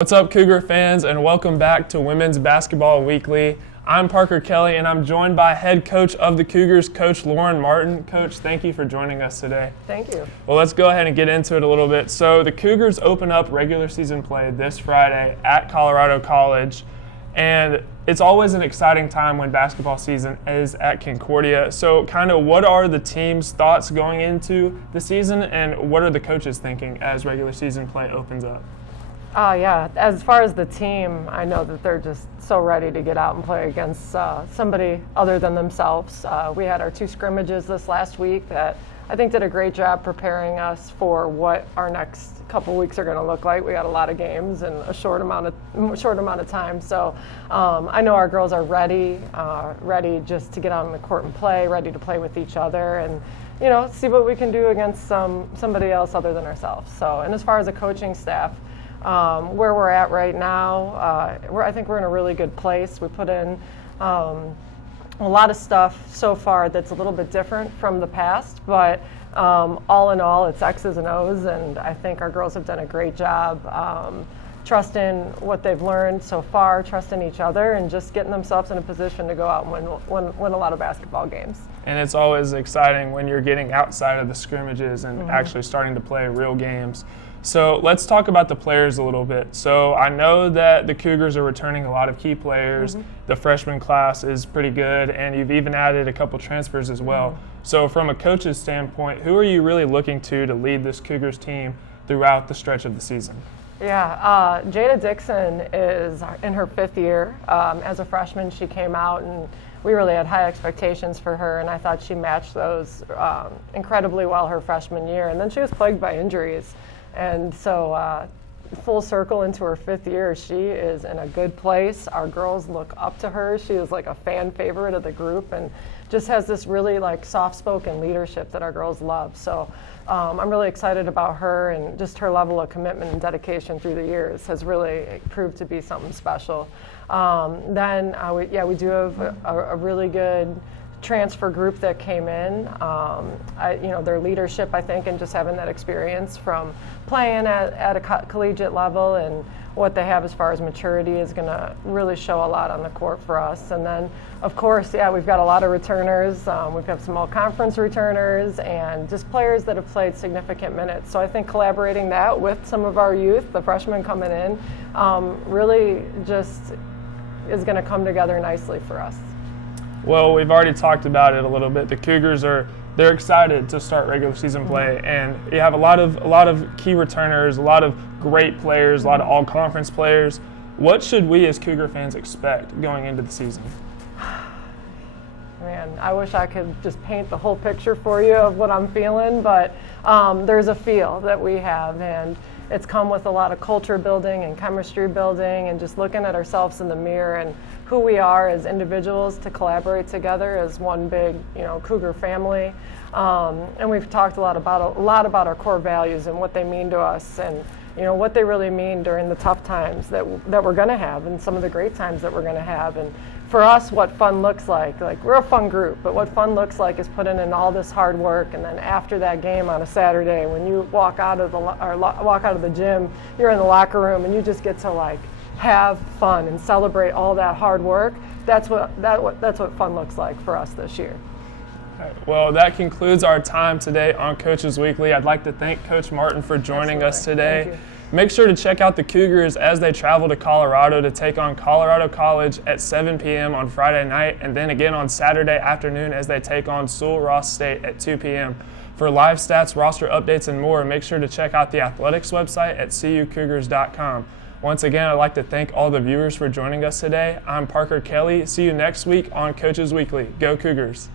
What's up, Cougar fans, and welcome back to Women's Basketball Weekly. I'm Parker Kelly, and I'm joined by head coach of the Cougars, Coach Lauren Martin. Coach, thank you for joining us today. Thank you. Well, let's go ahead and get into it a little bit. So the Cougars open up regular season play this Friday at Colorado College, and it's always an exciting time when basketball season is at Concordia. So kind of what are the team's thoughts going into the season, and what are the coaches thinking as regular season play opens up? Yeah, as far as the team, I know that they're just so ready to get out and play against somebody other than themselves. We had our 2 scrimmages this last week that I think did a great job preparing us for what our next couple weeks are going to look like. We got a lot of games in a short amount of time. So I know our girls are ready just to get out on the court and play, ready to play with each other and see what we can do against somebody else other than ourselves. So, and as far as the coaching staff, where we're at right now, I think we're in a really good place. We put in a lot of stuff so far that's a little bit different from the past, but all in all, it's X's and O's, and I think our girls have done a great job trusting what they've learned so far, trusting each other, and just getting themselves in a position to go out and win a lot of basketball games. And it's always exciting when you're getting outside of the scrimmages and actually starting to play real games. So let's talk about the players a little bit. So I know that the Cougars are returning a lot of key players. The freshman class is pretty good, and you've even added a couple transfers as well. So from a coach's standpoint, who are you really looking to lead this Cougars team throughout the stretch of the season? Yeah, Jada Dixon is in her 5th year. As a freshman, she came out, and we really had high expectations for her, and I thought she matched those incredibly well her freshman year. And then she was plagued by injuries. And so full circle into her 5th year, she is in a good place. Our girls look up to her. She is like a fan favorite of the group and just has this really like soft-spoken leadership that our girls love. So I'm really excited about her, and just her level of commitment and dedication through the years has really proved to be something special. We do have a really good transfer group that came in. Their leadership, I think, and just having that experience from playing at a collegiate level and what they have as far as maturity is going to really show a lot on the court for us. And then, of course, we've got a lot of returners. We've got some all-conference returners and just players that have played significant minutes. So I think collaborating that with some of our youth, the freshmen coming in, really just is going to come together nicely for us. Well, we've already talked about it a little bit. The Cougars they're excited to start regular season play, and you have a lot of key returners, a lot of great players, a lot of all-conference players. What should we as Cougar fans expect going into the season? Man, I wish I could just paint the whole picture for you of what I'm feeling, but there's a feel that we have, and it's come with a lot of culture building and chemistry building and just looking at ourselves in the mirror and who we are as individuals to collaborate together as one big, Cougar family. And we've talked a lot about our core values and what they mean to us, and what they really mean during the tough times that we're going to have and some of the great times that we're going to have. And for us, what fun looks like we're a fun group, but what fun looks like is putting in all this hard work, and then after that game on a Saturday, when you walk out of the gym, you're in the locker room and you just get to have fun and celebrate all that hard work. That's what fun looks like for us this year. Well, that concludes our time today on Coaches Weekly. I'd like to thank Coach Martin for joining us today. Thank you. Make sure to check out the Cougars as they travel to Colorado to take on Colorado College at 7 p.m. on Friday night, and then again on Saturday afternoon as they take on Sul-Ross State at 2 p.m. For live stats, roster updates, and more, make sure to check out the athletics website at cucougars.com. Once again, I'd like to thank all the viewers for joining us today. I'm Parker Kelly. See you next week on Coaches Weekly. Go Cougars!